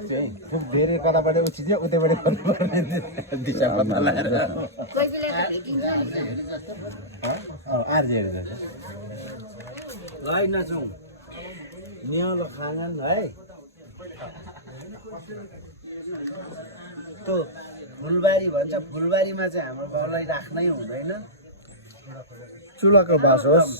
सक्छु है धेरै कताबाट उठिन्छ उतैबाट दिशा पत्ता लगाएर कोही बेला त भेटिन्छ नि आरजेहरू है नचौँ नियालो खाँगन है त्यो फुलबारी भन्छ फुलबारीमा चाहिँ हाम्रो बाउलाई राख्नै हुँदैन चुलाको बास होस्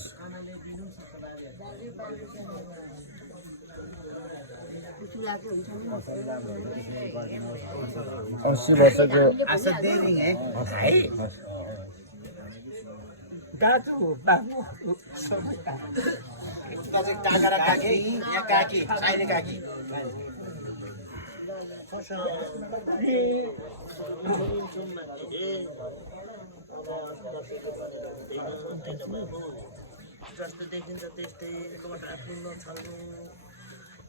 80 वर्षको आशा देरिङ है दाजु बाबु सबै काका र काकी या काकी साइने काकी जस्तो देखिन्छ त्यस्तै लोटा फुल्न छल्नु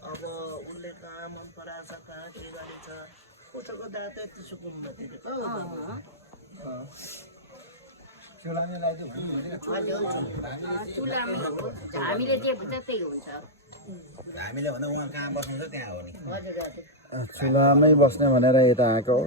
अब उसले कहाँ मन पराएछ कहाँ के गरेछ उसको दाँत यति सुकुनमा दिएको चुलामा लगाइदियो चुलामै हो हामीले जे भन्छ त्यही हुन्छ हामीले भन्दा उहाँ कहाँ बस्नुहुन्छ त्यहाँ हो नि हजुर हजुर चुलामै बस्ने भनेर यता आएको हो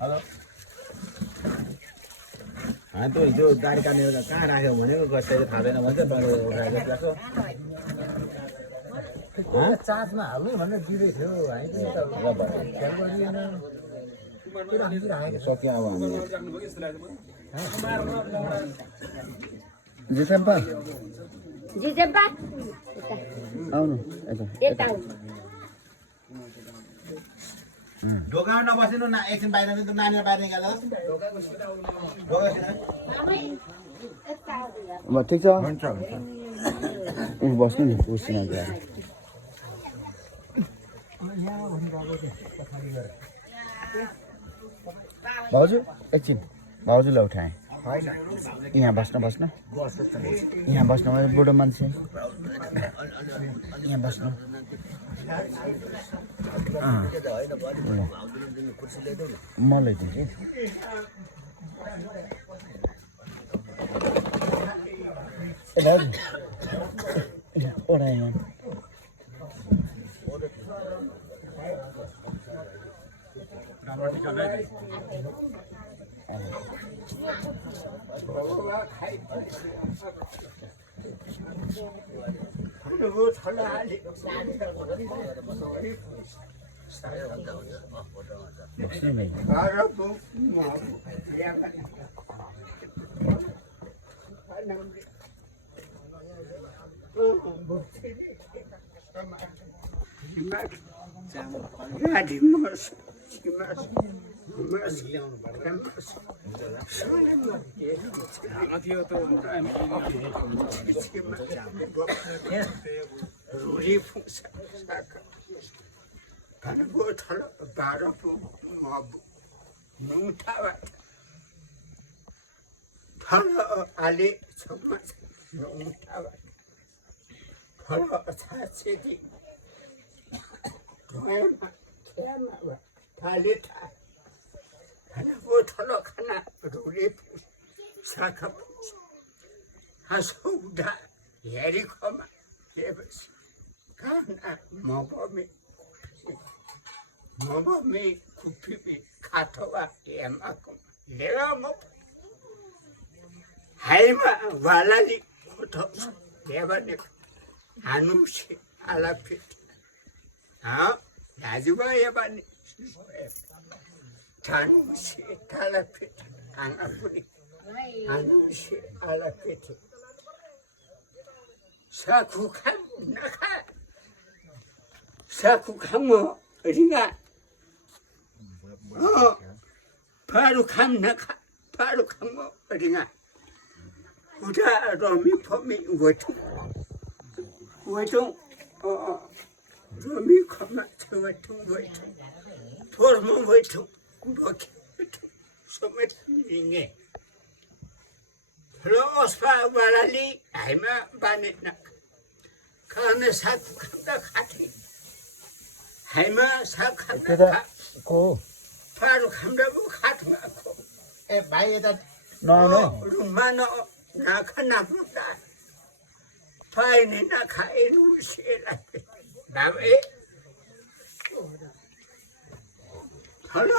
हेलो हामी त हिजो गाडी काट्ने बेला कहाँ राख्यो भनेको कसैले थाहा छैन भन्छ मैले उठाएको त्यसको चार्जमा हाल्नु भनेर दिँदै थियो सक्यो अब जितेम्पा जितेम्पा आउनु यता ढोकामा नबसिनु न एकछिन बाहिर त नानीलाई बाहिर निकाल्दा अब ठिक छ बस्नु नि उसिन भाउजू एकछिन भाउजूलाई उठाएँ यहाँ बस्न यहाँ बस्नु बुढो मान्छे यहाँ बस्नु म ल्याइदिन्छु ए भाउजू ओढाएँ यहाँ बस्नु भाइ Haima valali koto devane hanushi alapit ha yajuba yabani hanushi alapit angapuri hanushi alapit sakukam ringa parukam naka parukam ringa udah romi pomi watu 외통 rum이 커마 저 외통 도르몬 외통 뭐게 외통 소매팅에 플러스파 말알리 아이마 바넷나 가네 사쿠칸다 카티 아이마 사쿠칸다 그다 고 바로 감다고 카트가고 에 마이에다 루마노 나카나부다 파이네 나카에누시에라 나베 할로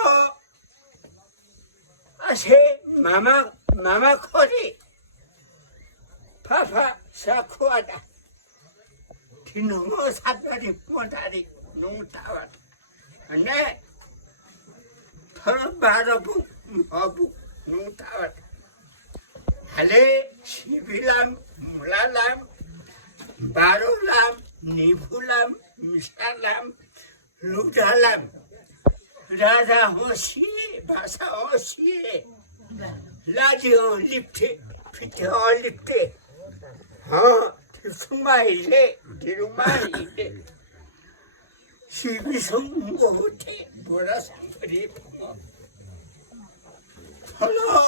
아세 마마 코리 파파 사쿠아다 디노모 사다리 모다리 농타와 네 바라부 마부 농타와 할레 시빌람 물랄람 바로람 니불람 미살람 루달람 라자 호시 바사 호시 라디오 립테 피터 립테 승마일레 디루마일레 시비성 고호테 보라상거리 홀로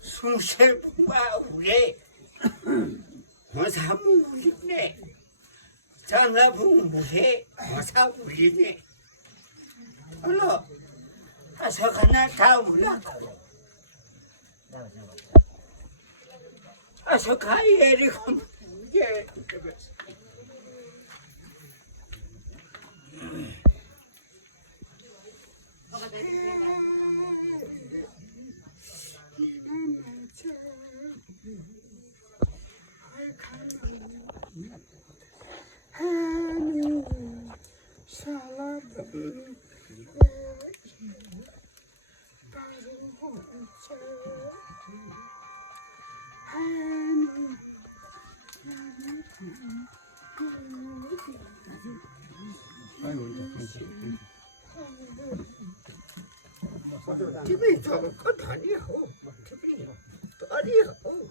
숭실분과 우레 화사무 우리네 장나붕 무해 화사 우리네 홀로 아서가나 다 올라가고 아서가 예리고 예 TV 저거 다니하고 TV 다니하고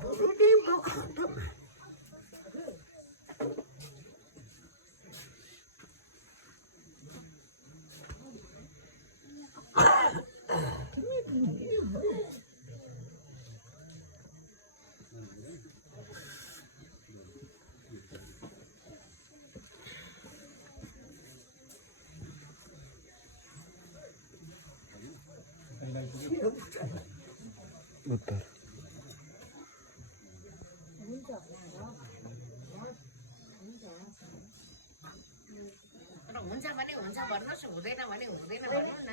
부르니 뭐 간다며 उत्तर हुन्छ भने हुन्छ भन्नुहोस् हुँदैन भने हुँदैन भन्नु न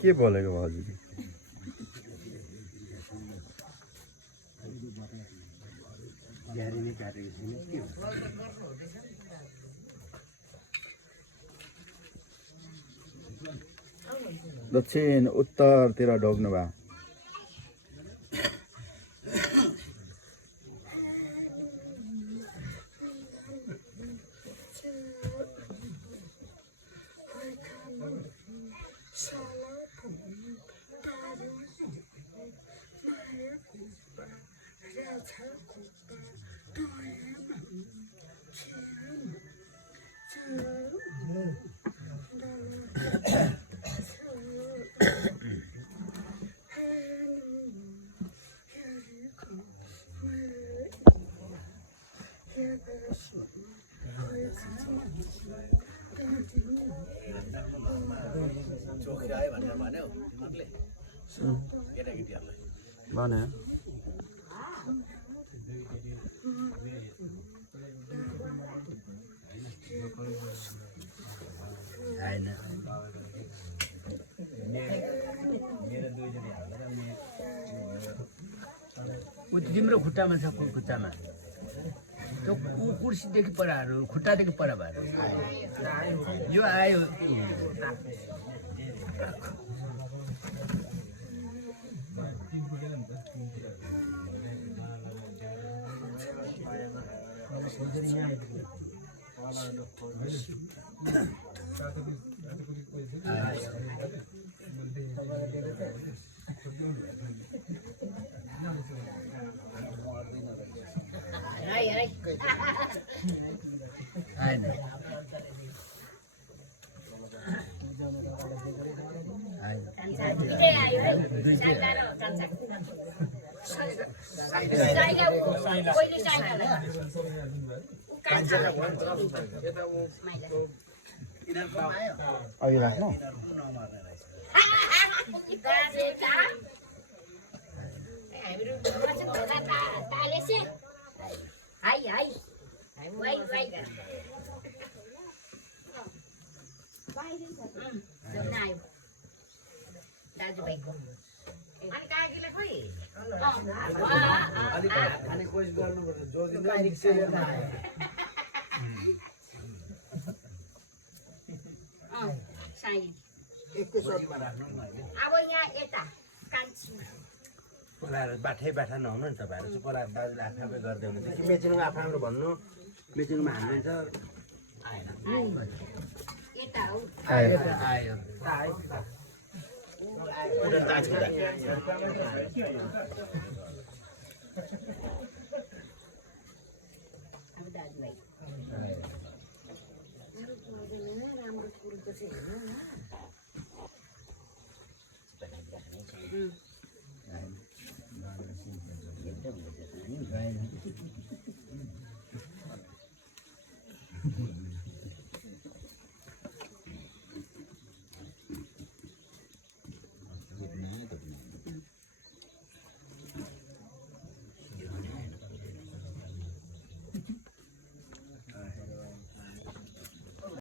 के बोलेको हजुर दक्षिण उत्तरतिर ढोग्नु भयो भने तिम्रो खुट्टामा छ खुट्टामा त्यो कुर्सीदेखि पराहरू खुट्टादेखि पर भएर यो आयो है आएन दुईटै आयो है साइला र कान्छा साइला पहिले साइलालाई उ कान्छालाई अघि राख्नु दाजेका हामीहरू बसेको होला तालेसे हाई हाई वाइ वाइ जम्न आयो दाजुभाइको अनि काकीलाई खोइ खाने कोसिस गर्नुपर्छ जो दिन रिक्सा लिएर आयो साई एकैचोटिमा राख्नु न अहिले अब यहाँ यता कान्छीमा बोलाएर बाठै बाठा नहुनु नि तपाईँहरू चाहिँ बोलाएर दाजुले आफै आफै गर्दै हुनुहुन्छ कि मेचिनमा आफै आफ्नो भन्नु मेचिनमा हाल्नुहुन्छ यता हो आयो अब दाजुभाइ राम्रो कुरो त चाहिँ हेर्नु न